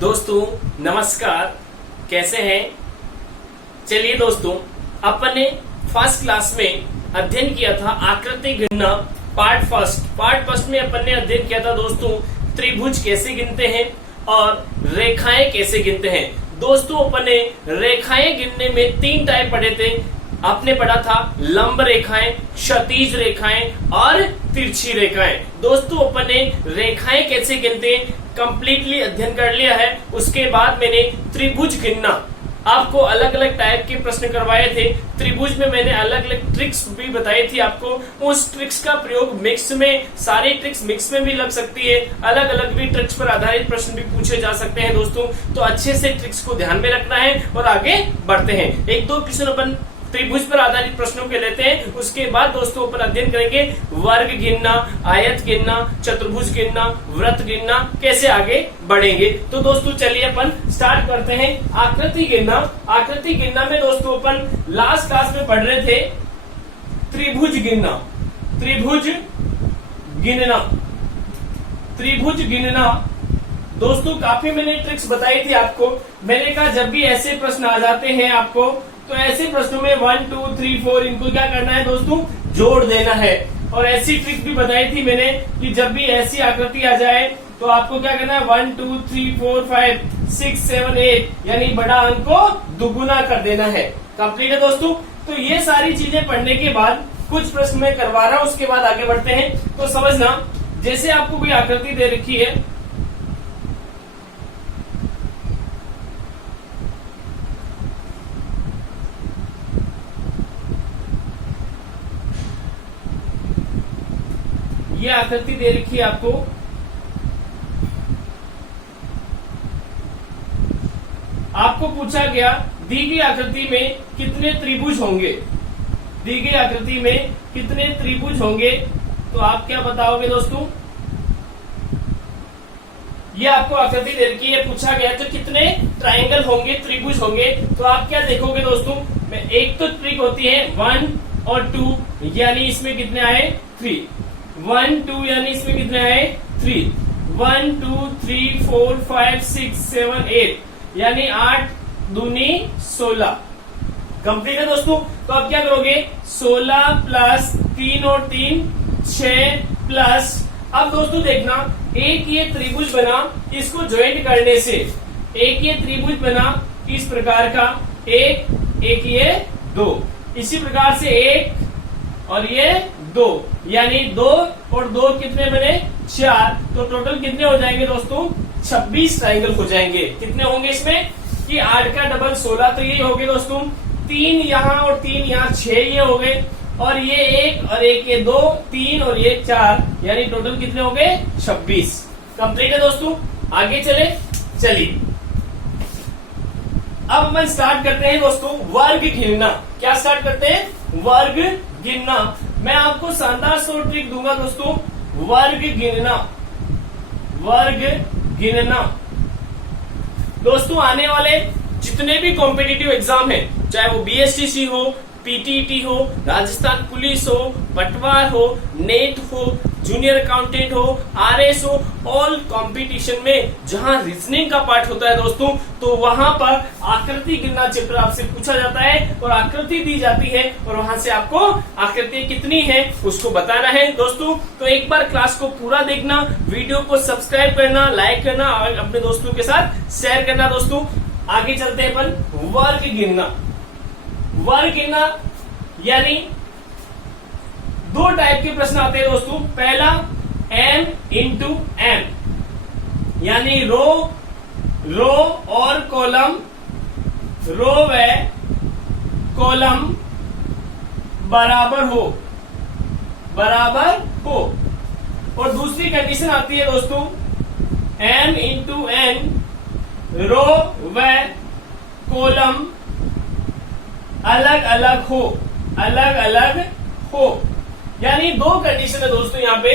दोस्तों नमस्कार, कैसे हैं। चलिए दोस्तों, अपन ने फर्स्ट क्लास में अध्ययन किया था आकृति गिनना पार्ट फर्स्ट में अपन ने अध्ययन किया था दोस्तों त्रिभुज कैसे गिनते हैं और रेखाएं कैसे गिनते हैं। दोस्तों अपन ने रेखाएं गिनने में 3 टाइप पढ़े थे। आपने पढ़ा था लंब रेखाएं, क्षैतिज रेखाएं और तिरछी रेखाएं। दोस्तों अपन ने रेखाएं कैसे गिनते हैं कंप्लीटली अध्ययन कर लिया है। उसके बाद मैंने त्रिभुज गिनना आपको अलग अलग टाइप के प्रश्न करवाए थे। त्रिभुज में मैंने अलग अलग ट्रिक्स भी बताई थी आपको। उस ट्रिक्स का प्रयोग मिक्स में, सारी ट्रिक्स मिक्स में भी लग सकती है। अलग अलग भी ट्रिक्स पर आधारित प्रश्न भी पूछे जा सकते हैं दोस्तों। तो अच्छे से ट्रिक्स को ध्यान में रखना है और आगे बढ़ते हैं। 1-2 क्वेश्चन अपन त्रिभुज पर आधारित प्रश्नों के लेते हैं। उसके बाद दोस्तों अपन अध्ययन करेंगे वर्ग गिनना, आयत गिनना, चतुर्भुज गिनना, वृत्त गिनना, कैसे आगे बढ़ेंगे। तो दोस्तों चलिए अपन स्टार्ट करते हैं आकृति गिनना। आकृति गिनना में दोस्तों अपन लास्ट क्लास में पढ़ रहे थे त्रिभुज गिनना। त्रिभुज गिनना, त्रिभुज गिनना दोस्तों काफी मैंने ट्रिक्स बताई थी आपको। मैंने कहा जब भी ऐसे प्रश्न आ जाते हैं आपको, तो ऐसे प्रश्नों में 1 2 3 4 इनको क्या करना है दोस्तों, जोड़ देना है। और ऐसी ट्रिक भी बताई थी मैंने कि जब भी ऐसी आकृति आ जाए तो आपको क्या करना है 1 2 3 4 5 6 7 8 यानी बड़ा अंक को दुगुना कर देना है। कंप्लीट है दोस्तों। तो ये सारी चीजें पढ़ने के बाद कुछ प्रश्न मैं करवा रहा हूं, उसके बाद आगे बढ़ते हैं। तो समझना, जैसे आपको कोई आकृति दे रखी है, ये आकृति दे रखी है आपको। आपको पूछा गया दी गई आकृति में कितने त्रिभुज होंगे, दी गई आकृति में कितने त्रिभुज होंगे। तो आप क्या बताओगे दोस्तों, ये आपको आकृति दे रखी है, पूछा गया तो कितने ट्रायंगल होंगे, त्रिभुज होंगे। तो आप क्या देखोगे दोस्तों, एक तो ट्रिक होती है 1 और 2 यानी इसमें कितने आए 3, 1 2 यानी इसमें कितने आए 3, 1 2 3 4 5 6 7 8 यानी 8 दूनी 16। कंप्लीट है दोस्तों। तो अब क्या करोगे 16 प्लस 3 और 3 6 प्लस, अब दोस्तों देखना एक ये त्रिभुज बना, इसको ज्वाइंट करने से एक ये त्रिभुज बना इस प्रकार का, एक ये 2, इसी प्रकार से 1 और ये 2 यानी 2 और 2 कितने बने 4। तो टोटल कितने हो जाएंगे दोस्तों 26 ट्रायंगल हो जाएंगे। कितने होंगे इसमें कि 8 का डबल 16, तो ये हो गए दोस्तों 3 यहाँ और 3 यहाँ 6 ये हो गए, और ये 1 और 1 ये 2 3 और ये 4 यानी टोटल कितने हो गए 26। कंप्लीट है दोस्तों। आगे चलिए अब अपन स्टार्ट करते हैं दोस्तों वर्ग गिनना। क्या स्टार्ट करते हैं, वर्ग गिनना। मैं आपको शानदार ट्रिक दूंगा दोस्तों, वर्ग गिनना, वर्ग गिनना। दोस्तों आने वाले जितने भी कॉम्पिटिटिव एग्जाम है, चाहे वो बीएसटीसी हो, पीटीईटी हो, राजस्थान पुलिस हो, पटवार हो, नेट हो, जूनियर अकाउंटेंट हो, आरएस हो, ऑल कंपटीशन में जहां रीजनिंग का पार्ट होता है दोस्तों, तो वहां पर आकृति गिनना चैप्टर आपसे पूछा जाता है और आकृति दी जाती है और वहां से आपको आकृति कितनी है उसको बताना है दोस्तों। तो एक बार क्लास को पूरा देखना, वीडियो को सब्सक्राइब करना, लाइक करना और अपने दोस्तों के साथ शेयर करना दोस्तों। आगे चलते हैं अपन वर्ग गिनना। वर्ग गिनना यानी 2 टाइप के प्रश्न आते हैं दोस्तों। पहला m इंटू m यानी रो और कॉलम, रो व कॉलम बराबर हो। और दूसरी कंडीशन आती है दोस्तों m इंटू n, रो व कॉलम अलग अलग हो। यानी 2 कंडीशन है दोस्तों यहाँ पे,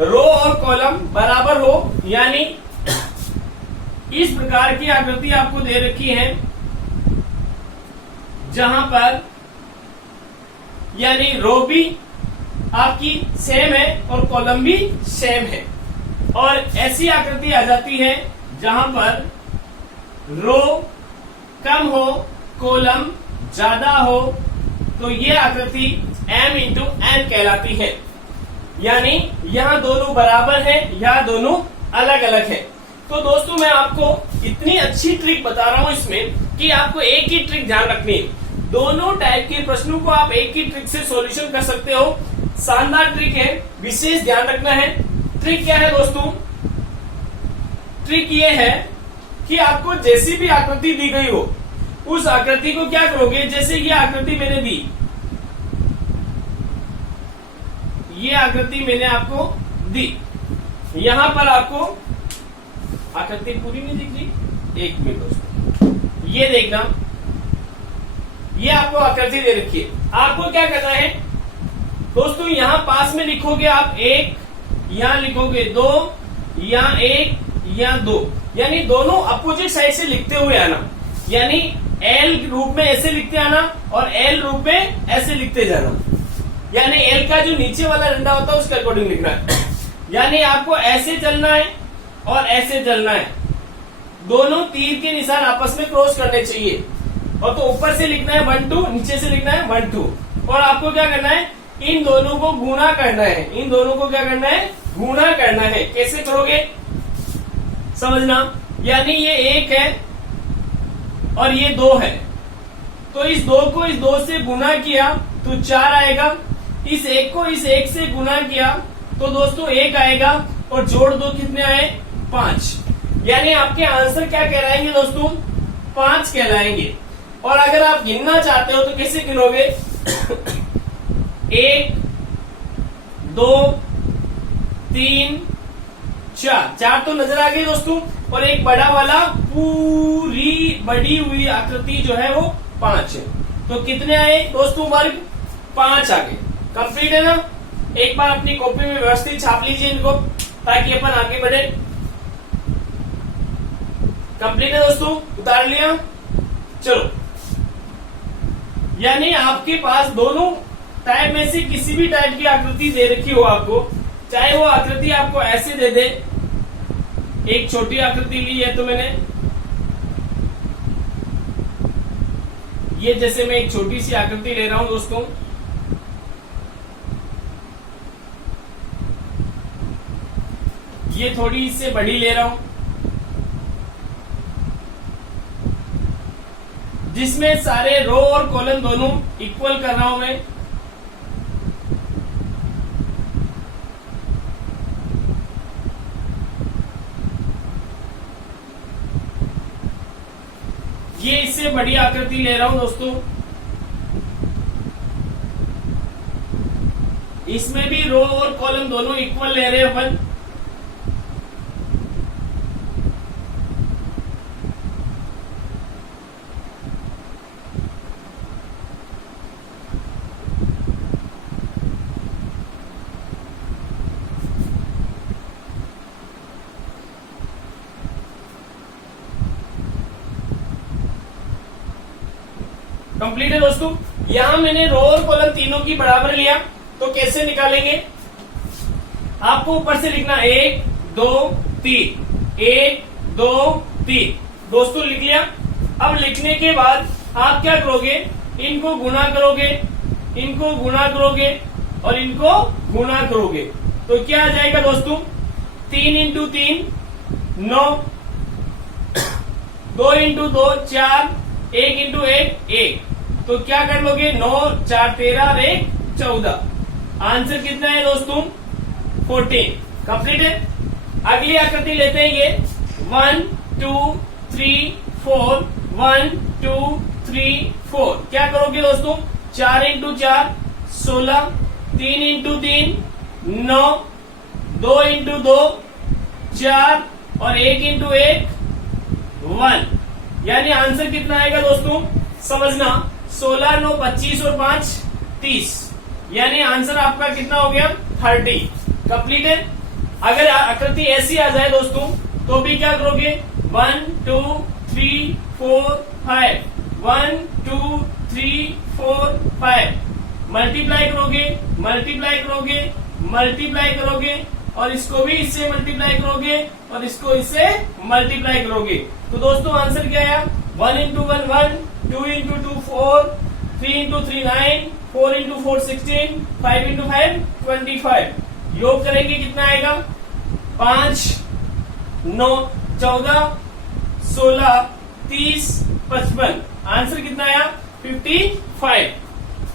रो और कॉलम बराबर हो, यानी इस प्रकार की आकृति आपको दे रखी है जहां पर यानी रो भी आपकी सेम है और कॉलम भी सेम है, और ऐसी आकृति आ जाती है जहां पर रो कम हो, कॉलम ज्यादा हो, तो ये आकृति m इंटू n कहलाती है। यानी यहाँ दोनों बराबर है, यहाँ दोनों अलग अलग है। तो दोस्तों मैं आपको इतनी अच्छी ट्रिक बता रहा हूं इसमें कि आपको एक ही ट्रिक ध्यान रखनी है। दोनों टाइप के प्रश्नों को आप एक ही ट्रिक से सॉल्यूशन कर सकते हो। शानदार ट्रिक है, विशेष ध्यान रखना है। ट्रिक क्या है दोस्तों? ट्रिक ये है कि आपको जैसी भी आकृति दी गई हो, उस आकृति को क्या करोगे, जैसे ये आकृति मैंने दी, ये आकृति मैंने आपको दी, यहां पर आपको आकृति पूरी नहीं दिख रही, एक मिनट दोस्तों, ये देखना, ये आपको आकृति दे रखी है। आपको क्या करना है दोस्तों, यहां पास में लिखोगे आप 1, यहां लिखोगे 2, यहां 1, यहां 2, यानी दोनों अपोजिट साइड से लिखते हुए आना। यानी एल रूप में ऐसे लिखते आना और एल रूप में ऐसे लिखते जाना। यानी एल का जो नीचे वाला डंडा होता है उसके अकॉर्डिंग लिखना है। यानी आपको ऐसे चलना है और ऐसे चलना है, दोनों तीर के निशान आपस में क्रॉस करने चाहिए। और तो ऊपर से लिखना है 1 2, नीचे से लिखना है 1 2, और आपको क्या करना है, इन दोनों को गुणा करना है। इन दोनों को क्या करना है, गुणा करना है। कैसे करोगे समझना। यानी ये 1 है और ये 2 है, तो इस 2 को इस 2 से गुणा किया तो 4 आएगा। इस 1 को इस 1 से गुणा किया तो दोस्तों 1 आएगा, और जोड़ दो कितने आए, 5। यानी आपके आंसर क्या कहलाएंगे दोस्तों, 5 कहलाएंगे। और अगर आप गिनना चाहते हो तो कैसे गिनोगे 1 2 3 4 तो नजर आ गई दोस्तों। और एक बड़ा वाला पूरी बड़ी हुई आकृति जो है वो 5 है। तो कितने आए दोस्तों, वर्ग 5 आ गए। कंप्लीट है ना। एक बार अपनी कॉपी में व्यवस्थित छाप लीजिए इनको, ताकि अपन आगे बढ़े। कंप्लीट है दोस्तों, उतार लिया। चलो, यानी आपके पास दोनों टाइप में से किसी भी टाइप की आकृति दे रखी हो आपको, चाहे वो आकृति आपको ऐसे दे दे, एक छोटी आकृति ली है तो मैंने, ये जैसे मैं एक छोटी सी आकृति ले रहा हूं दोस्तों, ये थोड़ी इससे बड़ी ले रहा हूं, जिसमें सारे रो और कॉलम दोनों इक्वल कर रहा हूं मैं। ये इससे बड़ी आकृति ले रहा हूं दोस्तों, इसमें भी रो और कॉलम दोनों इक्वल ले रहे हैं अपन। कंप्लीट है दोस्तों। यहां मैंने रो और कॉलम तीनों की बराबर लिया, तो कैसे निकालेंगे, आपको ऊपर से लिखना 1 2 3, 1 2 3 दोस्तों लिख लिया। अब लिखने के बाद आप क्या करोगे, इनको गुणा करोगे, इनको गुणा करोगे और इनको गुणा करोगे, तो क्या आ जाएगा दोस्तों, 3 इंटू 3 9, 2 इंटू 2 4, 1 इंटू 1 1, तो क्या कर लोगे, 9 4 13 और 1 14। आंसर कितना है दोस्तों, 14। कंप्लीट है। अगली आकृति लेते हैं, ये 1 2 3 4, 1 2 3 4। क्या करोगे दोस्तों, 4 इंटू 4 16, 3 इंटू 3 9, 2 इंटू 2 4 और 1 इंटू 1 1। यानी आंसर कितना आएगा दोस्तों, समझना, 16 9 25 और 5 30। यानी आंसर आपका कितना हो गया, 30। कंप्लीट है। अगर आकृति ऐसी आ जाए दोस्तों, तो भी क्या करोगे, 1 2 3 4 5, 1 2 3 4 5, मल्टीप्लाई करोगे, मल्टीप्लाई करोगे, मल्टीप्लाई करोगे, और इसको भी इससे मल्टीप्लाई करोगे और इसको इससे मल्टीप्लाई करोगे। तो दोस्तों आंसर क्या आया? 1 into 1 1, 2 into 2 4, 3 into 3 9, 4 into 4 16, 5 into 5 25। योग करेंगे कितना आएगा? 5 9 14 16 30 55। आंसर कितना आया? 55।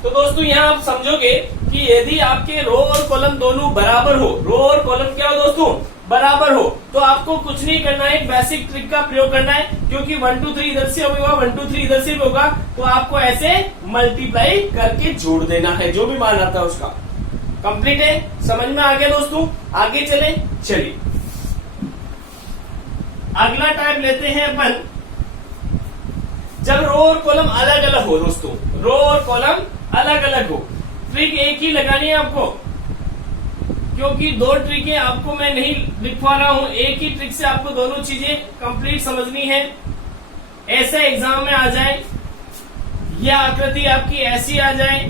तो दोस्तों यहाँ आप समझोगे कि यदि आपके रो और कॉलम दोनों बराबर हो, रो और कॉलम क्या हो दोस्तों? बराबर हो, तो आपको कुछ नहीं करना है, एक बेसिक ट्रिक का प्रयोग करना है, क्योंकि 1 2 3 इधर से होगा, 1 2 3 इधर से भी होगा, तो आपको ऐसे मल्टीप्लाई करके जोड़ देना है, जो भी मान आता है उसका। कंप्लीट है? समझ में आ गया दोस्तों? आगे चले, चलिए अगला टाइप लेते हैं अपन, जब रो और कॉलम अलग अलग हो दोस्तों, रो और कॉलम अलग अलग हो। ट्रिक एक ही लगानी है आपको, क्योंकि दो ट्रिकें आपको मैं नहीं लिखवा रहा हूं, एक ही ट्रिक से आपको दोनों चीजें कंप्लीट समझनी है। ऐसे एग्जाम में आ जाए, यह आकृति आपकी ऐसी आ जाए,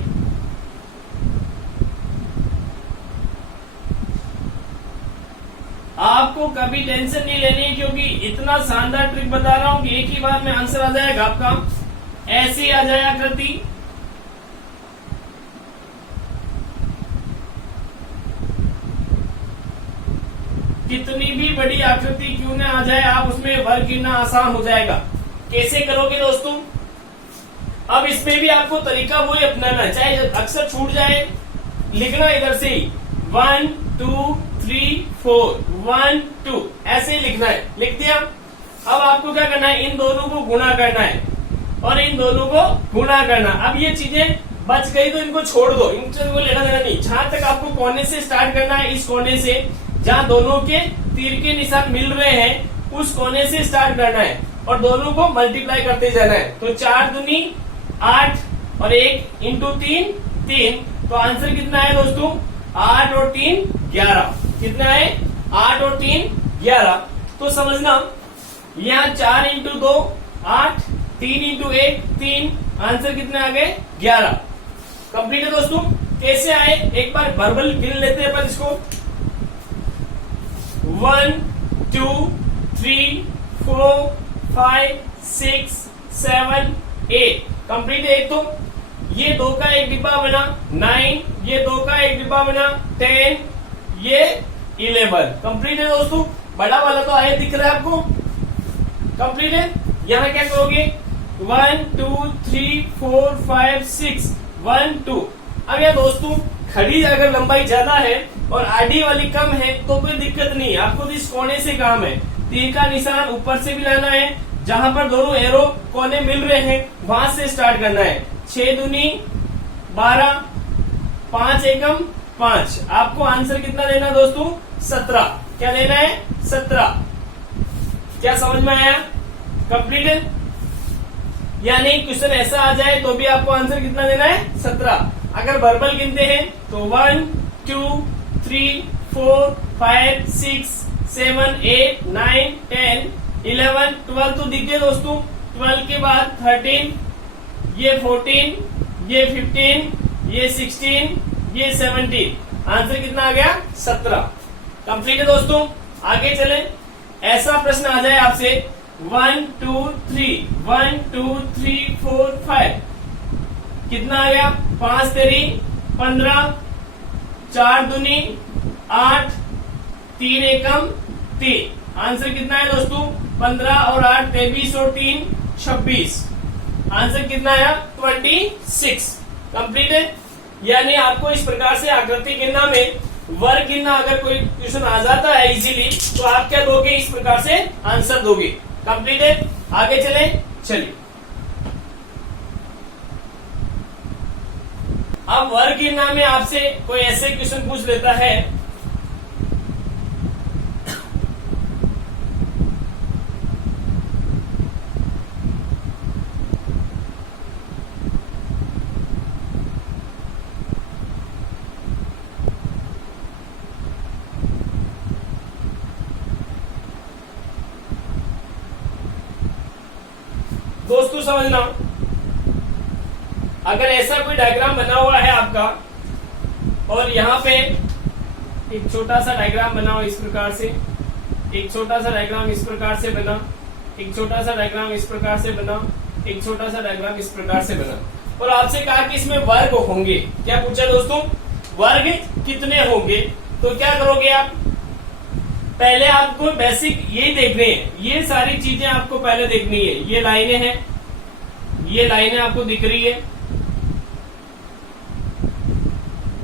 आपको कभी टेंशन नहीं लेनी है, क्योंकि इतना शानदार ट्रिक बता रहा हूं कि एक ही बार में आंसर आ जाएगा आपका। ऐसी आ जाए आकृति, कितनी भी बड़ी आकृति क्यों ना आ जाए, आप उसमें वर्ग गिनना आसान हो जाएगा। कैसे करोगे दोस्तों? अब इसमें भी आपको तरीका वही अपनाना है, चाहे अक्सर छूट जाए, लिखना इधर से ही 1 2 3 4 1 2 ऐसे ही लिखना है। लिख दिया? अब आपको क्या करना है? इन दोनों को गुणा करना है और इन दोनों को गुणा करना। अब ये चीजें बच गई तो इनको छोड़ दो, इनको लेना देना नहीं। जहां तक आपको कोने से स्टार्ट करना है, इस कोने से जहां दोनों के तीर के निशान मिल रहे हैं, उस कोने से स्टार्ट करना है और दोनों को मल्टीप्लाई करते जाना है। तो 4 दूनी 8 और 1 इंटू 3 3। तो आंसर कितना है दोस्तों? 8 और 3 11। कितना है? 8 और 3 11। तो समझना, यहाँ 4 इंटू 2 8, 3 इंटू 1 3। आंसर कितने आ गए? 11। कंप्लीट है दोस्तों? कैसे आए एक बार वर्बल गिन लेते हैं अपन इसको। 1 2 3 4 5 6 7 8। कंप्लीट है एक। तो ये 2 का एक डिब्बा बना 9, ये 2 का एक डिब्बा बना 10, ये 11। कंप्लीट है दोस्तों? बड़ा वाला तो आया दिख रहा है आपको? कंप्लीट है? यहाँ क्या करोगे? 1 2 3 4 5 6 1 2। अब यह दोस्तों खड़ी अगर लंबाई ज्यादा है और आडी वाली कम है तो कोई दिक्कत नहीं है, आपको इस कोने से काम है। तीर का निशान ऊपर से भी लाना है, जहां पर दोनों एरो कोने मिल रहे हैं वहां से स्टार्ट करना है। 6 दूनी 12, 5 एकम 5। आपको आंसर कितना लेना दोस्तों? 17। क्या लेना है? 17। क्या समझ में आया? कंप्लीट है? यानी क्वेश्चन ऐसा आ जाए तो भी आपको आंसर कितना लेना है? 17। अगर वर्बल गिनते हैं तो 1 2 3 4 5 6 7 8 9 10 11 12। तो दिख गए दोस्तों? 12 के बाद 13, ये 14, ये 15, ये 16, ये 17। आंसर कितना आ गया? 17। कंप्लीट है दोस्तों? आगे चले। ऐसा प्रश्न आ जाए आपसे 1 2 3 1 2 3 4 5। कितना आ गया? 5 तेरी 15, 4 दूनी 8, 3 एकम 3। आंसर कितना है दोस्तों? 15 और 8 23 और 3 26। आंसर कितना आया? 26। कंप्लीट है? यानी आपको इस प्रकार से आकृति गिनना में वर्ग गिनना अगर कोई क्वेश्चन आ जाता है इजीली, तो आप क्या दोगे? इस प्रकार से आंसर दोगे। कंप्लीट है? आगे चले, चलिए। अब वर्ग गिनना में आपसे कोई ऐसे क्वेश्चन पूछ लेता है, दोस्तों समझना, अगर ऐसा कोई डायग्राम बना हुआ है आपका और यहाँ पे एक छोटा सा डायग्राम बनाओ इस प्रकार से, एक छोटा सा डायग्राम इस प्रकार से बना, एक छोटा सा डायग्राम इस प्रकार से बना, एक छोटा सा डायग्राम इस प्रकार से बना। और आपसे कहा कि इसमें वर्ग होंगे। क्या पूछा दोस्तों? वर्ग कितने होंगे? तो क्या करोगे आप? पहले आपको बेसिक यही देखने हैं, ये सारी चीजें आपको पहले देखनी है। ये लाइनें हैं, ये लाइनें आपको दिख रही है,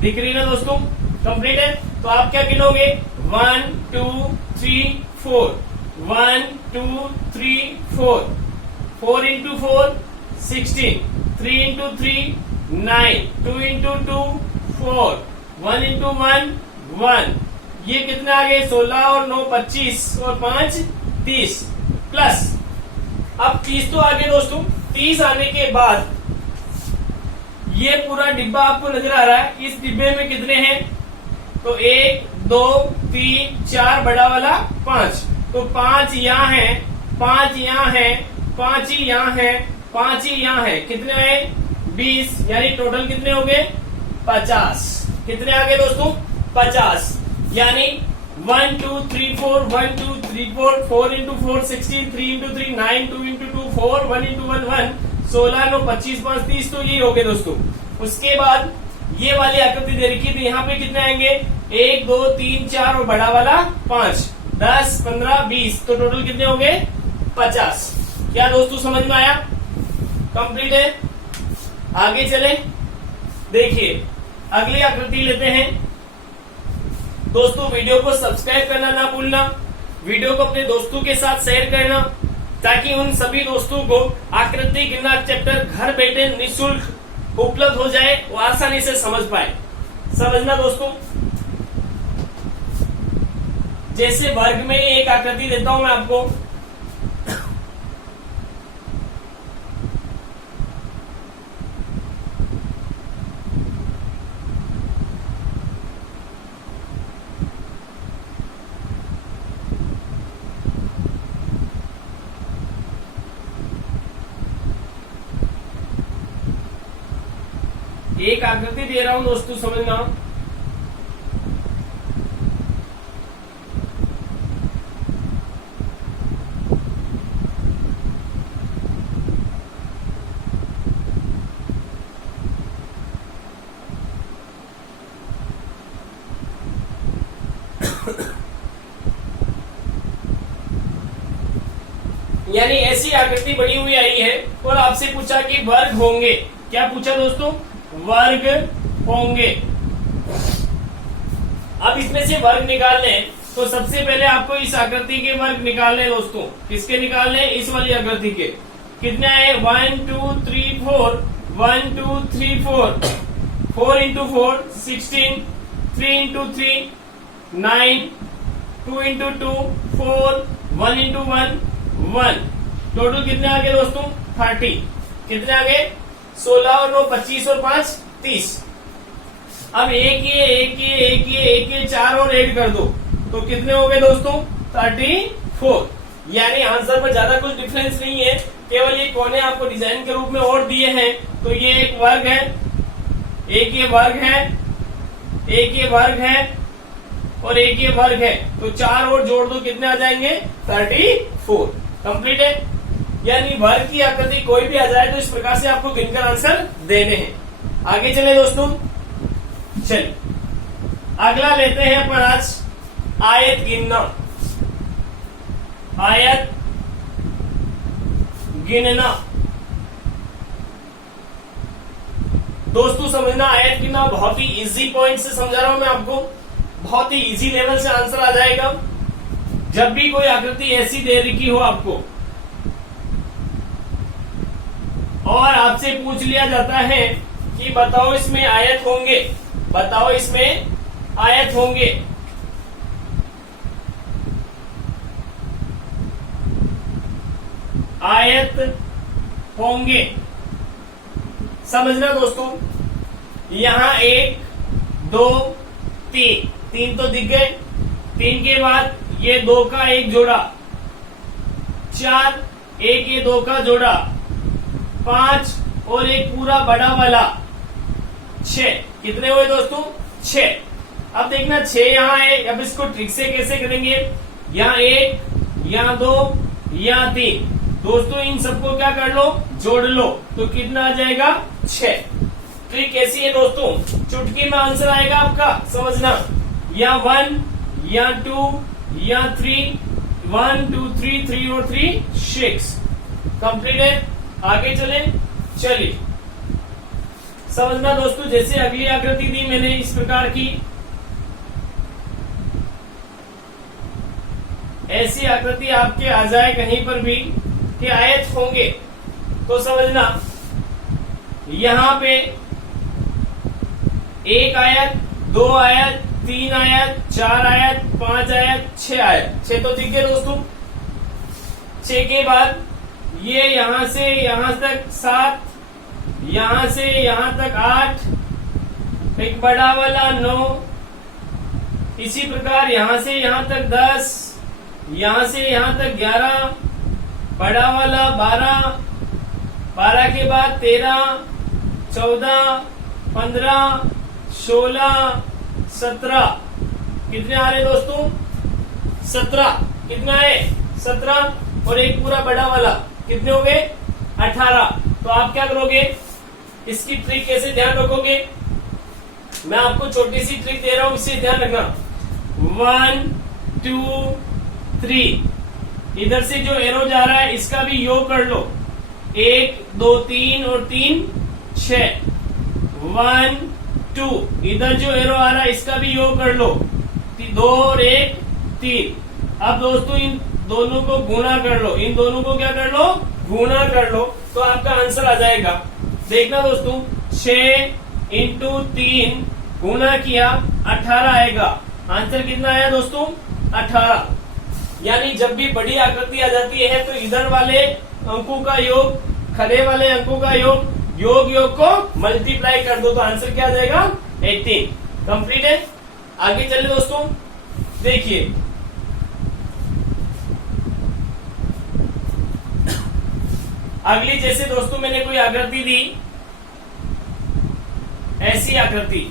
दिख रही ना दोस्तों? कंप्लीट है। तो आप क्या गिनोगे? 1 2 3 4, 1 2 3 4, 4 into 4 16, 3 into 3 9, 2 into 2 4, 1 into 1 1। ये कितने आ गए? 16 और 9 25 और 5 30 प्लस। अब 30 तो आ गए दोस्तों। 30 आने के बाद ये पूरा डिब्बा आपको नजर आ रहा है। इस डिब्बे में कितने हैं? तो 1 2 3 4 बड़ा वाला 5, तो 5 यहाँ है, 5 यहाँ है, 5 ही यहाँ है, 5 ही यहाँ है। कितने आए? 20, यानी टोटल कितने हो गए? 50। कितने आ गए दोस्तों? 50। यानी 1 2 3 4, 1 2 3 4, 4 into 4 16, 3 into 3 9, 2 into 2 4, 1 into 1 1, 16 9 25 5 30। तो ये हो गए दोस्तों। उसके बाद ये वाली आकृति दे रखी है, तो यहाँ पे कितने आएंगे? 1 2 3 4 और बड़ा वाला 5, 10 15 20। तो टोटल कितने हो गए? 50। क्या दोस्तों समझ में आया? कंप्लीट है। आगे चले, देखिए अगली आकृति लेते हैं। दोस्तों वीडियो को सब्सक्राइब करना ना भूलना, वीडियो को अपने दोस्तों के साथ शेयर करना, ताकि उन सभी दोस्तों को आकृति गिनना चैप्टर घर बैठे निःशुल्क उपलब्ध हो जाए, वो आसानी से समझ पाए। समझना दोस्तों। जैसे वर्ग में एक आकृति देता हूं मैं आपको, एक आकृति दे रहा हूं दोस्तों, समझना। यानी ऐसी आकृति बनी हुई आई है और आपसे पूछा कि वर्ग होंगे। क्या पूछा दोस्तों? वर्ग होंगे। अब इसमें से वर्ग निकालने, तो सबसे पहले आपको इस आकृति के वर्ग निकालने दोस्तों। किसके निकालने? इस वाली आकृति के। कितने आए? 1 2 3 4, 1 2 3 4, 4 into 4 16, 3 into 3 9, 2 into 2 4, 1 into 1 1। Total कितने आ गए दोस्तों? 30। कितने आ गए? 16 और 9 25 और 5 30। अब एक 4 और ऐड कर दो, तो कितने हो गए दोस्तों? 34। यानी आंसर पर ज्यादा कुछ डिफरेंस नहीं है, केवल ये कोने आपको डिजाइन के रूप में और दिए हैं। तो ये एक वर्ग है, एक ये वर्ग है, एक ये वर्ग है और एक ये वर्ग है। तो 4 और जोड़ दो, कितने आ जाएंगे? 34। कंप्लीट है। यानी वर्ग की आकृति कोई भी आ जाए तो इस प्रकार से आपको गिनकर आंसर देने हैं। आगे चले दोस्तों। चलिए अगला लेते हैं अपन आज आयत गिनना। आयत गिनना दोस्तों, समझना आयत गिनना बहुत ही इजी पॉइंट से समझा रहा हूं मैं आपको। बहुत ही इजी लेवल से आंसर आ जाएगा। जब भी कोई आकृति ऐसी दे रखी हो आपको और आपसे पूछ लिया जाता है कि बताओ इसमें आयत होंगे, बताओ इसमें आयत होंगे, आयत होंगे। समझना दोस्तों, यहां 1 2 3, 3 तो दिख गए। 3 के बाद ये 2 का एक जोड़ा, 4, एक ये 2 का जोड़ा, 5 और एक पूरा बड़ा वाला 6। कितने हुए दोस्तों? 6। अब देखना 6 यहाँ है, अब इसको ट्रिक से कैसे करेंगे, यहाँ 1, यहाँ 2, यहाँ 3। दोस्तों इन सबको क्या कर लो, जोड़ लो, तो कितना आ जाएगा 6। ट्रिक कैसी है दोस्तों, चुटकी में आंसर आएगा आपका, समझना। यहाँ 1, यहाँ 2, यहाँ 3, 1 2 3 3 और 3 6 कंप्लीट है। आगे चलिए समझना दोस्तों। जैसे अगली आकृति दी मैंने इस प्रकार की, ऐसी आकृति आपके आ जाए कहीं पर भी कि आयत होंगे, तो समझना यहां पे 1 आयत, 2 आयत, 3 आयत, 4 आयत, 5 आयत, 6 आयत। 6 तो दिख गए दोस्तों। 6 के बाद ये यहां से यहां तक 7, यहां से यहां तक 8, एक बड़ा वाला 9, इसी प्रकार यहां से यहां तक 10, यहां से यहां तक 11, बड़ा वाला 12, 12 के बाद 13, 14, 15, 16, 17। कितने आ रहे दोस्तों, 17। कितना है 17, और एक पूरा बड़ा वाला कितने हो गए 18। तो आप क्या करोगे, इसकी ट्रिक कैसे ध्यान रखोगे, मैं आपको छोटी सी ट्रिक दे रहा हूं, इससे ध्यान रखना। 1 2 3, इधर से जो एरो जा रहा है इसका भी योग कर लो, 1 2 3 और 3 6। 1 2, इधर जो एरो आ रहा है इसका भी योग कर लो, 2 और 1 3। अब दोस्तों इन दोनों को गुणा कर लो, इन दोनों को क्या कर लो, गुणा कर लो, तो आपका आंसर आ जाएगा। देखना दोस्तों, 6 इंटू 3 गुणा किया 18 आएगा। आंसर कितना आया दोस्तों, 18। यानी जब भी बड़ी आकृति आ जाती है तो इधर वाले अंकों का योग, खड़े वाले अंकों का योग को मल्टीप्लाई कर दो, तो आंसर क्या आ जाएगा 18। कंप्लीट है। आगे चले दोस्तों, देखिए अगली, जैसे दोस्तों मैंने कोई आकृति दी, ऐसी आकृति,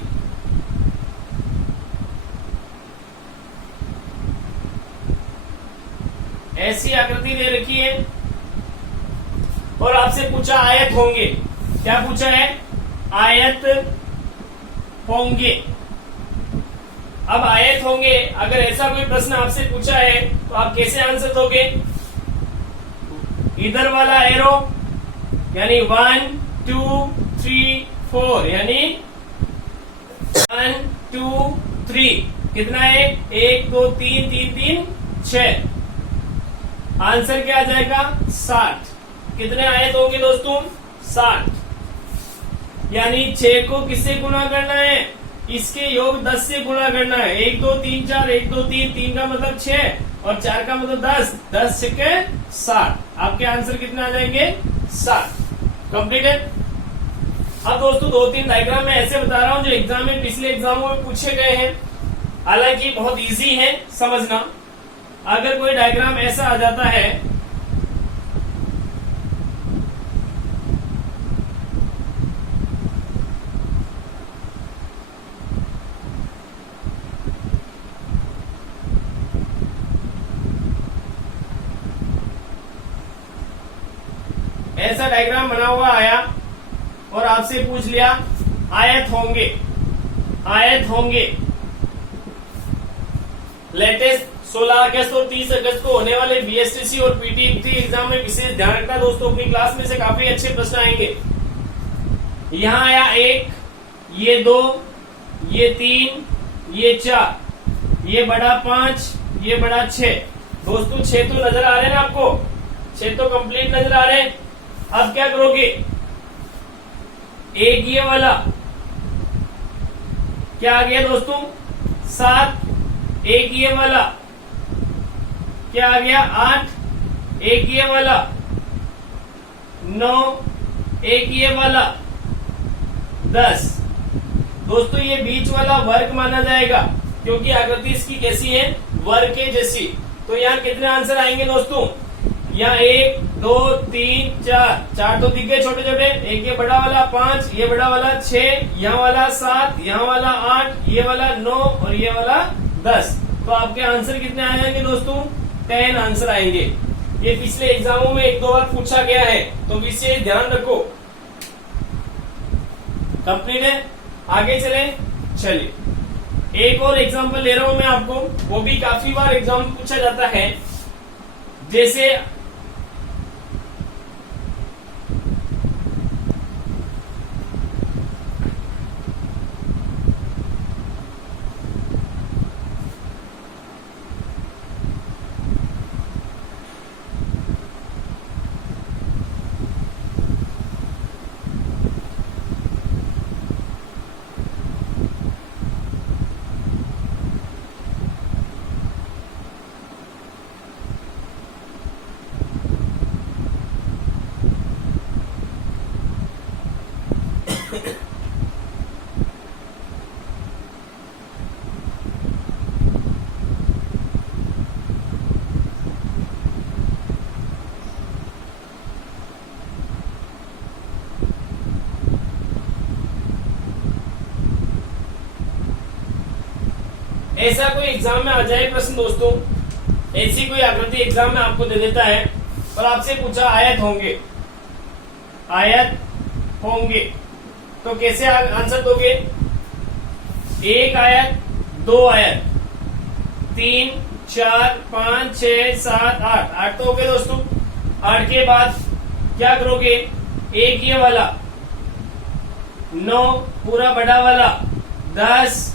ऐसी आकृति दे रखी है और आपसे पूछा आयत होंगे। क्या पूछा है, आयत होंगे। अब आयत होंगे, अगर ऐसा कोई प्रश्न आपसे पूछा है तो आप कैसे आंसर दोगे, इधर वाला एरो यानी 1 2 3 4, यानी 1 2 3 कितना है, 1 2 3 3 3 6। आंसर क्या आ जाएगा 60। कितने आयत होंगे दोस्तों, 60। यानी 6 को किससे गुणा करना है, इसके योग 10 से गुणा करना है। 1 2 3 4, 1 2 3, 3 का मतलब 6 और 4 का मतलब 10, 10 6 60। आपके आंसर कितने आ जाएंगे 60। कंप्लीट है। अब दोस्तों 2-3 डायग्राम मैं ऐसे बता रहा हूं जो एग्जाम में, पिछले एग्जामों में पूछे गए हैं, हालांकि बहुत इजी है समझना। अगर कोई डायग्राम ऐसा आ जाता है, ऐसा डायग्राम बना हुआ आया और आपसे पूछ लिया आयत होंगे, आयत होंगे। लेटेस्ट 16 अगस्त और 30 अगस्त को होने वाले बीएसटीसी और पीटीईटी एग्जाम में विशेष ध्यान रखना दोस्तों, अपनी क्लास में से काफी अच्छे प्रश्न आएंगे। यहां आया 1, ये 2, ये 3, ये 4, ये बड़ा 5, ये बड़ा 6। दोस्तों 6 तो नजर आ रहे हैं ना आपको, 6 तो कंप्लीट नजर आ रहे हैं। अब क्या करोगे, एक ये वाला क्या आ गया दोस्तों 7, एक ये वाला क्या आ गया 8, एक ये वाला 9, एक ये वाला 10। दोस्तों ये बीच वाला वर्ग माना जाएगा क्योंकि आकृति इसकी कैसी है, वर्ग के जैसी। तो यहाँ कितने आंसर आएंगे दोस्तों, यहाँ 1 2 3 4, 4 तो दिख गए छोटे छोटे, एक ये बड़ा वाला 5, ये बड़ा वाला 6, यहाँ वाला 7, यहाँ वाला 8, ये वाला 9 और ये वाला 10। तो आपके आंसर कितने आ जाएंगे दोस्तों? 10 आंसर आएंगे। ये पिछले एग्जामों में 1-2 बार पूछा गया है, तो विषय ध्यान रखो। कंप्लीट है, आगे चले। चलिए एक और एग्जांपल ले रहा हूं मैं आपको, वो भी काफी बार एग्जाम में पूछा जाता है। जैसे ऐसा कोई एग्जाम में आ जाए प्रश्न दोस्तों, ऐसी कोई आकृति एग्जाम में आपको दे देता है और आपसे पूछा आयत होंगे, आयत होंगे, तो कैसे आंसर दोगे? 1 आयत, 2 आयत, 3 4 5 6 7 8, 8 तो हो गए दोस्तों। 8 के बाद क्या करोगे? एक ये वाला 9 पूरा बड़ा वाला, 10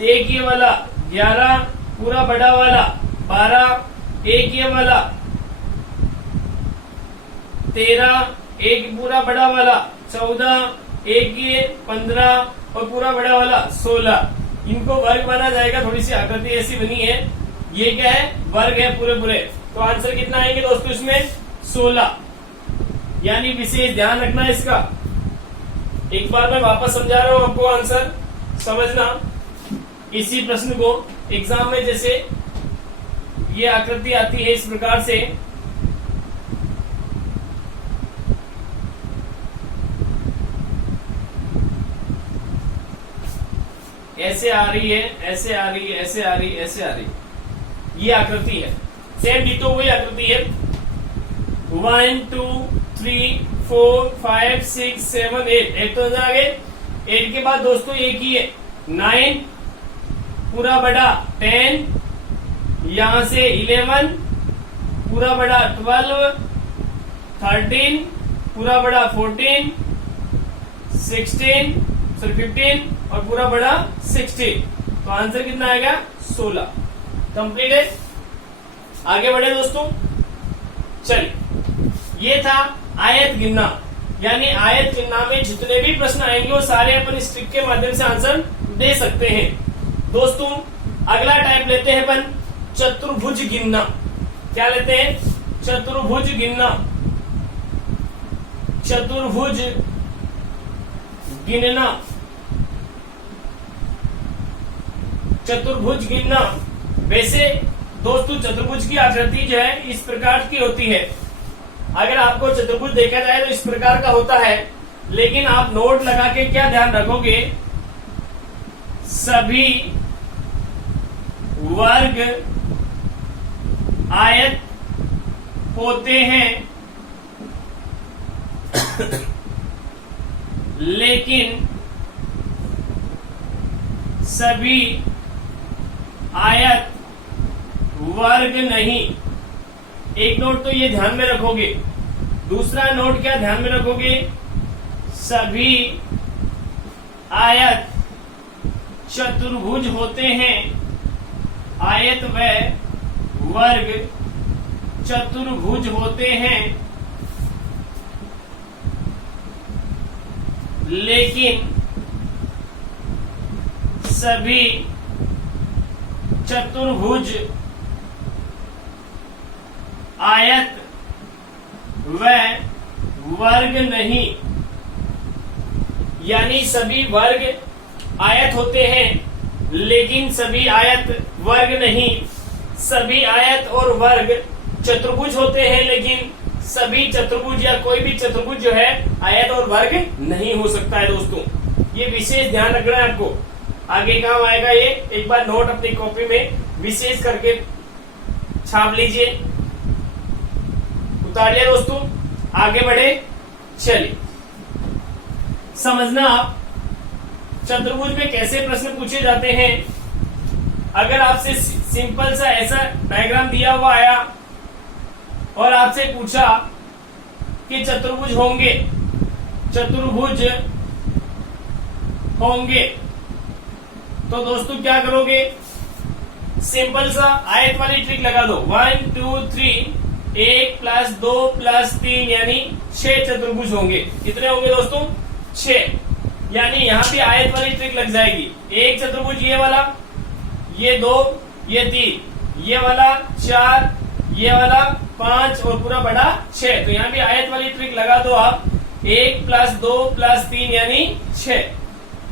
एक ये वाला, 11 पूरा बड़ा वाला, 12 एक ये वाला, 13 एक पूरा बड़ा वाला, 14 एक ये, 15 और पूरा बड़ा वाला 16। इनको वर्ग माना जाएगा। थोड़ी सी आकृति ऐसी बनी है, ये क्या है? वर्ग है पूरे पूरे। तो आंसर कितना आएंगे दोस्तों इसमें? 16। यानी विशेष ध्यान रखना इसका। एक बार मैं वापस समझा रहा हूं आपको, आंसर समझना। इसी प्रश्न को एग्जाम में जैसे ये आकृति आती है इस प्रकार से, ऐसे आ रही है, ऐसे आ रही है, ऐसे आ रही है, ऐसे आ रही है, ये आकृति है। सेम डिटो वही आकृति है। 1 2 3 4 5 6 7 8, 8 तो नजर आ गए। 8 के बाद दोस्तों एक ही है, 9 पूरा बड़ा, 10 यहां से 11 पूरा बड़ा, 12 13 पूरा बड़ा, 14 16 15 और पूरा बड़ा 16। तो आंसर कितना आएगा? 16। कंप्लीट है, आगे बढ़े दोस्तों। चलिए, ये था आयत गिनना। यानी आयत गिनना में जितने भी प्रश्न आएंगे वो सारे अपन इस ट्रिक के माध्यम से आंसर दे सकते हैं। दोस्तों अगला टाइप लेते हैं अपन चतुर्भुज गिनना। क्या लेते हैं? चतुर्भुज गिनना। चतुर्भुज गिनना। चतुर्भुज गिनना। वैसे दोस्तों चतुर्भुज की आकृति जो है इस प्रकार की होती है। अगर आपको चतुर्भुज देखा जाए तो इस प्रकार का होता है, लेकिन आप नोट लगा के क्या ध्यान रखोगे? सभी वर्ग आयत होते हैं लेकिन सभी आयत वर्ग नहीं। एक नोट तो ये ध्यान में रखोगे। दूसरा नोट क्या ध्यान में रखोगे? सभी आयत चतुर्भुज होते हैं, आयत व वर्ग चतुर्भुज होते हैं, लेकिन सभी चतुर्भुज आयत व वर्ग नहीं। यानी सभी वर्ग आयत होते हैं लेकिन सभी आयत वर्ग नहीं। सभी आयत और वर्ग चतुर्भुज होते हैं, लेकिन सभी चतुर्भुज या कोई भी चतुर्भुज जो है आयत और वर्ग नहीं हो सकता है दोस्तों। ये विशेष ध्यान रखना है आपको, आगे काम आएगा ये। एक बार नोट अपनी कॉपी में विशेष करके छाप लीजिए, उतार लिया दोस्तों, आगे बढ़े। चलिए समझना आप चतुर्भुज में कैसे प्रश्न पूछे जाते हैं। अगर आपसे सिंपल सा ऐसा डायग्राम दिया हुआ आया और आपसे पूछा कि चतुर्भुज होंगे, चतुर्भुज होंगे, तो दोस्तों क्या करोगे, सिंपल सा आयत वाली ट्रिक लगा दो। 1 2 3, 1 + 2 + 3 यानी 6 चतुर्भुज होंगे। कितने होंगे दोस्तों? 6। यानी यहाँ पे आयत वाली ट्रिक लग जाएगी। एक चतुर्भुज ये वाला, ये 2, ये 3, ये वाला 4, ये वाला 5 और पूरा बड़ा 6। तो यहाँ भी आयत वाली ट्रिक लगा दो आप। 1 + 2 + 3 यानी 6।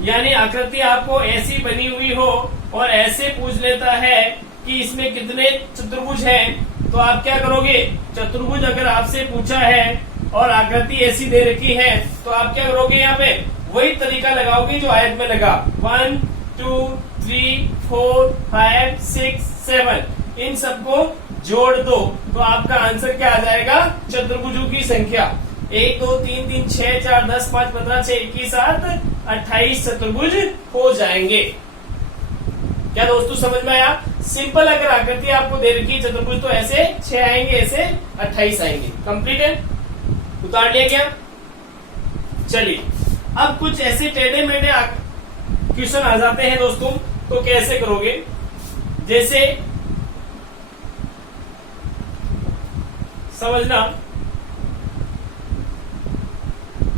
यानी आकृति आपको ऐसी बनी हुई हो और ऐसे पूछ लेता है कि इसमें कितने चतुर्भुज हैं, तो आप क्या करोगे, चतुर्भुज अगर आपसे पूछा है और आकृति ऐसी दे रखी है तो आप क्या करोगे, यहाँ पे वही तरीका लगाओगे जो आयत में लगा। 1 2 3 4 5 6 7 इन सबको जोड़ दो तो आपका आंसर क्या आ जाएगा, चतुर्भुजों की संख्या। 1 2 3 3 6 4 10 5 15 6 21 7 28 चतुर्भुज हो जाएंगे। क्या दोस्तों समझ में आया? सिंपल अगर आकृति आपको दे रखी है चतुर्भुज तो ऐसे 6 आएंगे, ऐसे 28 आएंगे। कंप्लीट है, उतार लिया क्या? चलिए अब कुछ ऐसे टेढ़े मेढ़े क्वेश्चन आ जाते हैं दोस्तों, तो कैसे करोगे, जैसे समझना,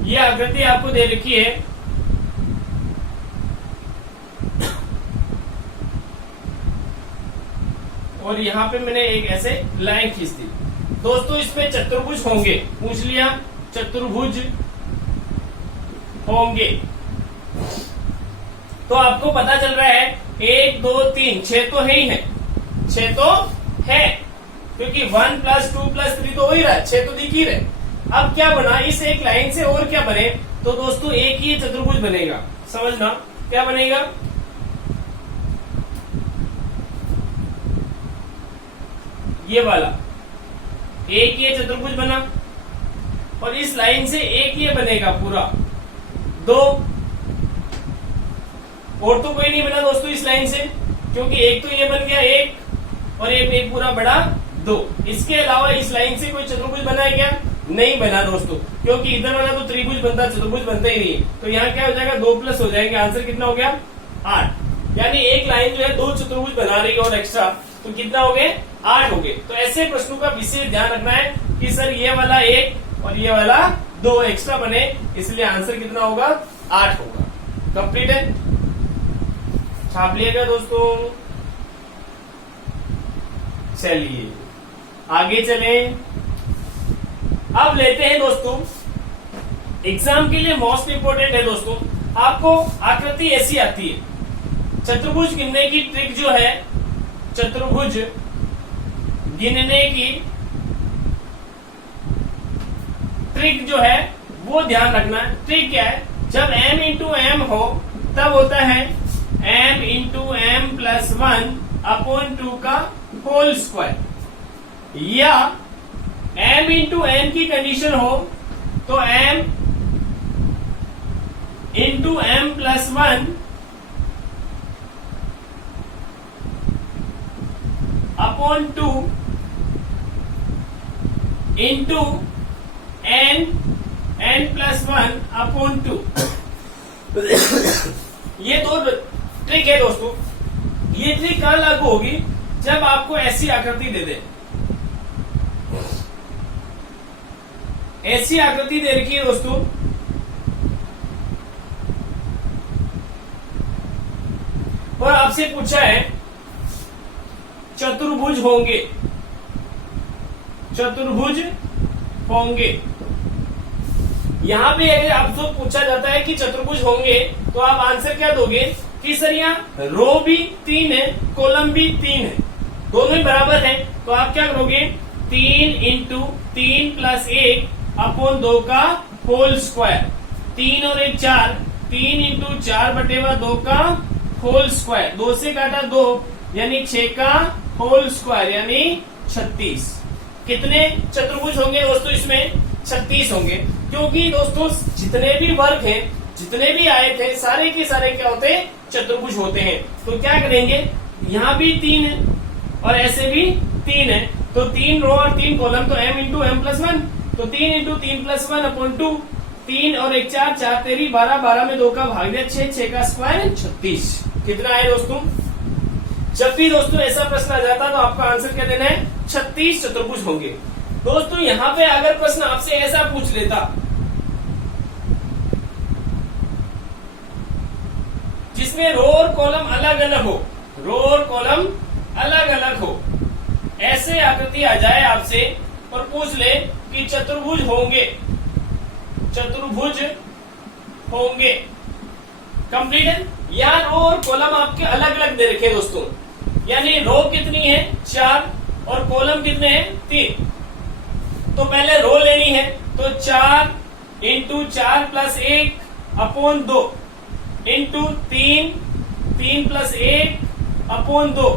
ये आकृति आपको दे रखी है, और यहां पे मैंने एक ऐसे लाइन खींच दी। दोस्तों इसमें चतुर्भुज होंगे, पूछ लिया चतुर्भुज होंगे, तो आपको पता चल रहा है 1 2 3 6 तो है ही है, 6 तो है, क्योंकि 1 + 2 + 3 तो हो ही रहा है, 6 तो दिख ही रहे। अब क्या बना, इस एक लाइन से और क्या बने, तो दोस्तों एक ही चतुर्भुज बनेगा। समझना क्या बनेगा, ये वाला एक ये चतुर्भुज बना, और इस लाइन से एक ये बनेगा पूरा 2, और तो कोई नहीं बना दोस्तों इस लाइन से, क्योंकि एक तो ये बन गया 1 और एक पूरा बड़ा 2। इसके अलावा इस लाइन से कोई चतुर्भुज बना है क्या? नहीं बना दोस्तों, क्योंकि इधर वाला तो त्रिभुज बनता, चतुर्भुज बनता ही नहीं। तो यहाँ क्या हो जाएगा, 2 प्लस हो जाएंगे, आंसर कितना हो गया 8। यानी एक लाइन जो है 2 चतुर्भुज बना रही है और एक्स्ट्रा, तो कितना हो गए 8 हो गए। तो ऐसे प्रश्नों का विशेष ध्यान रखना है कि सर ये वाला 1 और ये वाला 2 एक्स्ट्रा बने, इसलिए आंसर कितना होगा 8 होगा। कंप्लीट है, छाप लिएगा दोस्तों। चलिए आगे चलें। अब लेते हैं दोस्तों, एग्जाम के लिए मोस्ट इंपोर्टेंट है दोस्तों, आपको आकृति ऐसी आती है, चतुर्भुज गिनने की ट्रिक जो है, चतुर्भुज गिनने की ट्रिक जो है वो ध्यान रखना। ट्रिक क्या है, जब m × m हो तब होता है m × m + 1/2 का होल स्क्वायर, या m × n की कंडीशन हो तो m × m + 1/n + 1/2। ये दो ट्रिक है दोस्तों। ये ट्रिक कहाँ लागू होगी, जब आपको ऐसी आकृति दे दे, ऐसी आकृति दे रखी है दोस्तों, और आपसे पूछा है चतुर्भुज होंगे, चतुर्भुज होंगे। यहां पे अगर आपसे पूछा जाता है कि चतुर्भुज होंगे तो आप आंसर क्या दोगे कि सर यहाँ रो भी 3 है, कॉलम भी 3 है, दोनों ही बराबर है, तो आप क्या करोगे 3 इंटू 3 प्लस 1 अपॉन 2 का होल स्क्वायर। 3 और 1 4, 3 इंटू 4 बटेवा 2 का होल स्क्वायर। 2 से काटा 2 यानी 6 का होल स्क्वायर यानी 36। कितने चतुर्भुज होंगे दोस्तों? इसमें 36 होंगे, क्योंकि दोस्तों जितने भी वर्ग हैं, जितने भी आयत हैं, सारे के सारे क्या होते हैं? चतुर्भुज होते हैं। तो क्या करेंगे, यहाँ भी 3 है और ऐसे भी 3 है, तो 3 रो और 3 कॉलम, तो m इंटू एम प्लस 1, तो 3 इंटू 3 प्लस 1 अपॉन 2। 3 और 1 4, 4 तेरी 12, 12 में 2 का भाग दिया 6, 6 का स्क्वायर 36। कितना है दोस्तों? जब भी दोस्तों ऐसा प्रश्न आ जाता है तो आपका आंसर क्या देना है? 36 चतुर्भुज होंगे। दोस्तों यहाँ पे अगर प्रश्न आपसे ऐसा पूछ लेता जिसमें रो और कॉलम अलग अलग हो, रो और कॉलम अलग अलग हो, ऐसे आकृति आ जाए आपसे और पूछ ले कि चतुर्भुज होंगे, चतुर्भुज होंगे, कंप्लीट है? या रो और कॉलम आपके अलग अलग दे रखे दोस्तों, यानी रो कितनी है? 4 और कॉलम कितने हैं? 3। तो पहले रो लेनी है, तो 4 into 4 plus 1 upon 2 into 3, 3 plus 1 upon 2,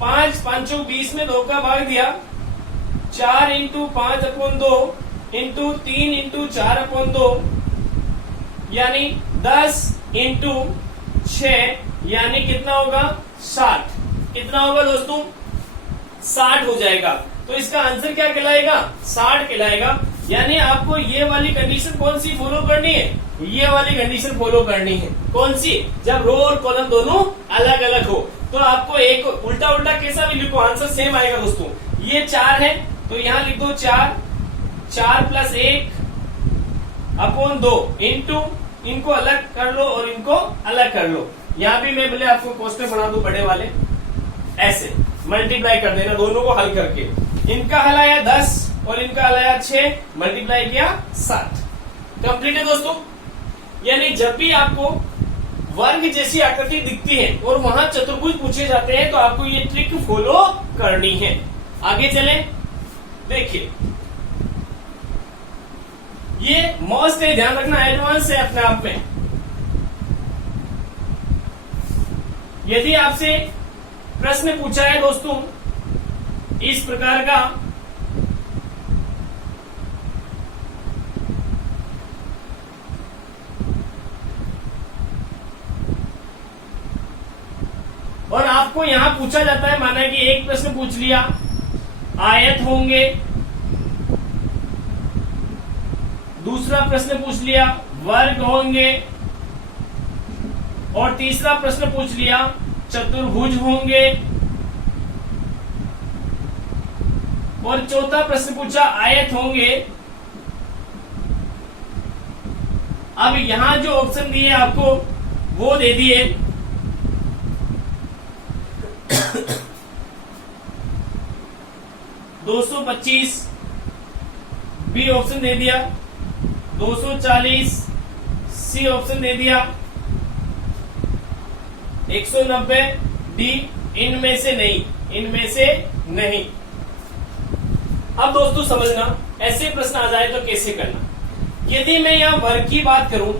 5, 5 20 में 2 का भाग दिया, 4 into 5 upon 2 into 3 into 4 upon 2 यानी 10 इंटू 6 यानी कितना होगा? 60। कितना होगा दोस्तों? 60 हो जाएगा। तो इसका आंसर क्या कहलाएगा? 60 कहलाएगा। यानी आपको ये वाली कंडीशन कौन सी फॉलो करनी है? ये वाली कंडीशन फॉलो करनी है। कौन सी? जब रो और कॉलम दोनों अलग अलग हो। तो आपको एक उल्टा उल्टा कैसा भी लिखो, आंसर सेम आएगा दोस्तों। ये 4 है तो यहाँ लिख दो 4, 4 प्लस 1 अपॉन 2 इंटू, इनको अलग कर लो और इनको अलग कर लो। यहाँ भी मैं बोले आपको कोष्टक बना दू बड़े वाले, ऐसे मल्टीप्लाई कर देना दोनों को हल करके। इनका हल आया 10 और इनका हल आया 6, मल्टीप्लाई किया 60। कंप्लीट है दोस्तों। यानी जब भी आपको वर्ग जैसी आकृति दिखती है और वहां चतुर्भुज पूछे जाते हैं तो आपको ये ट्रिक फॉलो करनी है। आगे चले, देखिए ये मोस्ट है, ध्यान रखना, एडवांस है अपने आप में। यदि आपसे प्रश्न पूछा है दोस्तों इस प्रकार का, और आपको यहां पूछा जाता है, माना कि एक प्रश्न पूछ लिया, आयत होंगे, दूसरा प्रश्न पूछ लिया वर्ग होंगे, और तीसरा प्रश्न पूछ लिया चतुर्भुज होंगे, और चौथा प्रश्न पूछा आयत होंगे। अब यहां जो ऑप्शन दिए आपको वो दे दिए 225 बी ऑप्शन दे दिया, 240 सी ऑप्शन दे दिया, 190 डी, इनमें से नहीं, इनमें से नहीं। अब दोस्तों समझना, ऐसे प्रश्न आ जाए तो कैसे करना। यदि मैं यहां वर्ग की बात करूं,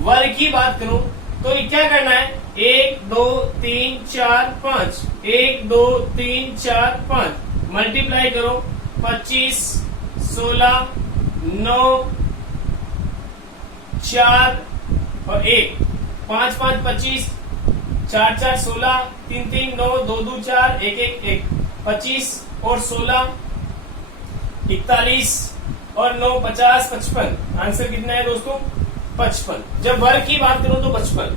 वर्ग की बात करूं तो क्या करना है? 1 2 3 4 5, 1 2 3 4 5, मल्टीप्लाई करो 25 16 9 4 और 1, 5 5 25, 4 4 16, 3 3 9, 2 2 4, 1 1 1, 25 और 16 41 और 9 50 55। आंसर कितना है दोस्तों? 55। जब वर्ग की बात करूं तो 55,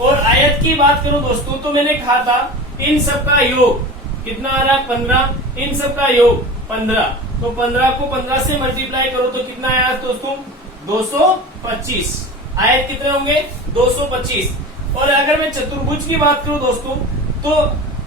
और आयत की बात करूं दोस्तों तो मैंने कहा था इन सब का योग कितना आ रहा है? 15। इन सब का योग 15, तो 15 को 15 से मल्टीप्लाई करो तो कितना आया दोस्तों? 225। आयत कितने होंगे? 225। और अगर मैं चतुर्भुज की बात करूं दोस्तों तो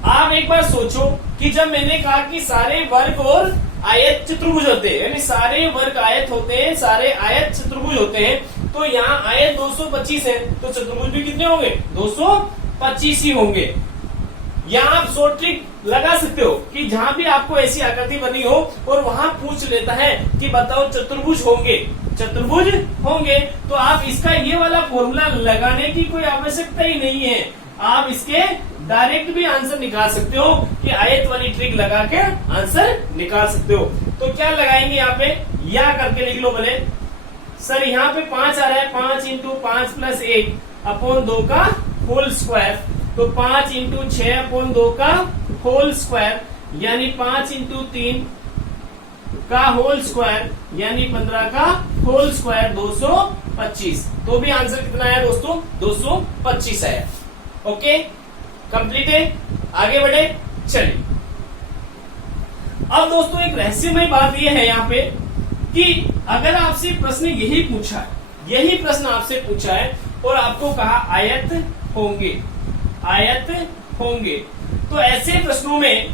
आप एक बार सोचो कि जब मैंने कहा कि सारे वर्ग और आयत चतुर्भुज होते हैं, यानी सारे वर्ग आयत होते हैं, सारे आयत चतुर्भुज होते हैं, तो यहाँ आयत 225 है तो चतुर्भुज भी कितने होंगे? 225 ही होंगे। यहाँ आप शॉर्ट ट्रिक लगा सकते हो कि कि जहां भी आपको ऐसी आकृति बनी हो और वहां पूछ लेता है कि बताओ चतुर्भुज होंगे, चतुर्भुज होंगे, तो आप इसका ये वाला फॉर्मूला लगाने की कोई आवश्यकता ही नहीं है। आप इसके डायरेक्ट भी आंसर निकाल सकते हो कि आयत वाली ट्रिक लगा के आंसर निकाल सकते हो। तो क्या लगाएंगे यहाँ पे, या करके लिख लो भले सर। यहाँ पे 5 आ रहा है, 5 इंटू 5 प्लस 1 अपॉन 2 का होल स्क्वायर, तो 5 इंटू 6 अपॉन 2 का होल स्क्वायर, यानी 5 इंटू 3 का होल स्क्वायर, यानी 15 का होल स्क्वायर 225। तो भी आंसर कितना आया दोस्तों, 225 आया। ओके, कंप्लीट है, आगे बढ़े, चलिए। अब दोस्तों एक रहस्यमय बात यह है यहाँ पे कि अगर आपसे प्रश्न यही पूछा है, यही प्रश्न आपसे पूछा है और आपको कहा आयत होंगे, आयत होंगे, तो ऐसे प्रश्नों में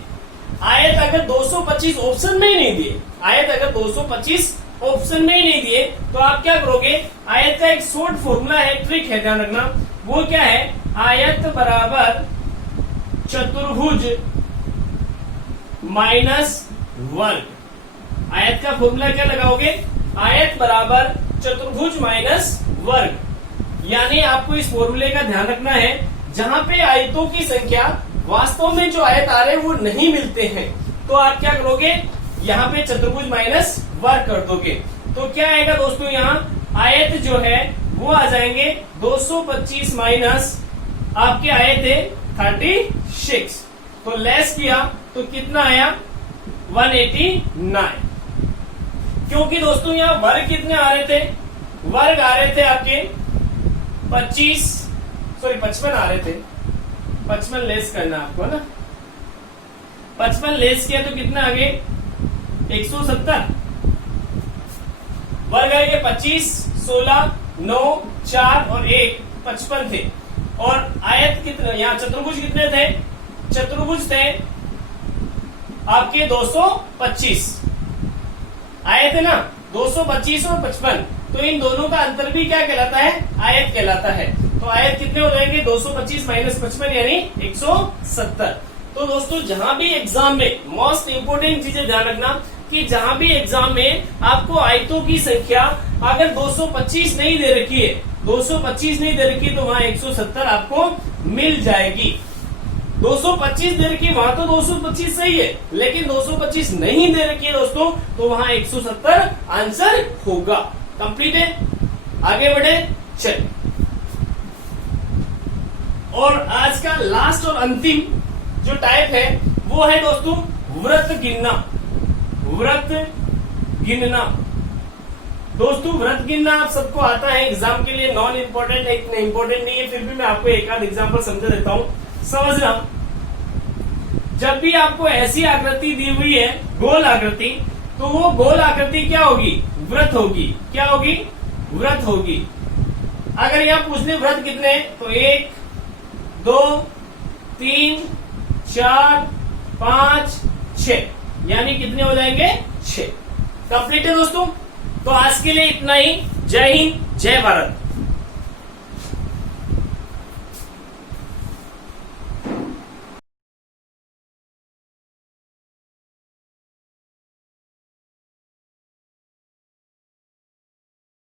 आयत अगर 225 ऑप्शन में ही नहीं दिए, आयत अगर 225 ऑप्शन में ही नहीं दिए, तो आप क्या करोगे, आयत का एक शॉर्ट फॉर्मूला है, ट्रिक है, ध्यान रखना। वो क्या है, आयत बराबर चतुर्भुज माइनस वर्ग। आयत का फॉर्मूला क्या लगाओगे, आयत बराबर चतुर्भुज माइनस वर्ग। यानी आपको इस फॉर्मूले का ध्यान रखना है, जहां पे आयतों की संख्या वास्तव में जो आयत आ रहे हैं वो नहीं मिलते हैं, तो आप क्या करोगे, यहाँ पे चतुर्भुज माइनस वर्ग कर दोगे। तो क्या आएगा दोस्तों, यहाँ आयत जो है वो आ जाएंगे 225 माइनस आपके आयत है 36, तो लेस किया तो कितना आया 189। क्योंकि दोस्तों यहाँ वर्ग कितने आ रहे थे, वर्ग आ रहे थे आपके 55 आ रहे थे, 55 लेस करना आपको ना, 55 लेस किया तो कितना आगे 170, वर्ग आएंगे 25, 16, 9, 4 और 1 55 थे। और आयत कितने, यहाँ चतुर्भुज कितने थे, चतुर्भुज थे आपके 225, आयत है ना 225 और 55, तो इन दोनों का अंतर भी क्या कहलाता है, आयत कहलाता है। तो आयत कितने हो जाएंगे 225 माइनस 55 यानी 170। तो दोस्तों जहां भी एग्जाम में मोस्ट इंपोर्टेंट चीजें ध्यान रखना कि जहां भी एग्जाम में आपको आयतों की संख्या अगर 225 नहीं दे रखी है, 225 नहीं दे रखी तो वहां 170 आपको मिल जाएगी। 225 दे रखी वहां तो 225 सही है, लेकिन 225 नहीं दे रखी है दोस्तों तो वहां 170 आंसर होगा। कंप्लीट है, आगे बढ़े, चल। और आज का लास्ट और अंतिम जो टाइप है वो है दोस्तों व्रत गिनना, व्रत गिनना। दोस्तों व्रत गिनना आप सबको आता है, एग्जाम के लिए नॉन इम्पोर्टेंट है, इतना इम्पोर्टेंट नहीं है, फिर भी मैं आपको एक आध एग्जाम्पल समझा देता हूं, समझना। जब भी आपको ऐसी आकृति दी हुई है गोल आकृति, तो वो गोल आकृति क्या होगी, व्रत होगी। क्या होगी, व्रत होगी। अगर यहां पूछ ले व्रत कितने, तो 1, 2, 3, 4, 5, 6, यानी कितने हो जाएंगे 6। कंप्लीट है दोस्तों। तो आज के लिए इतना ही। जय हिंद, जय भारत।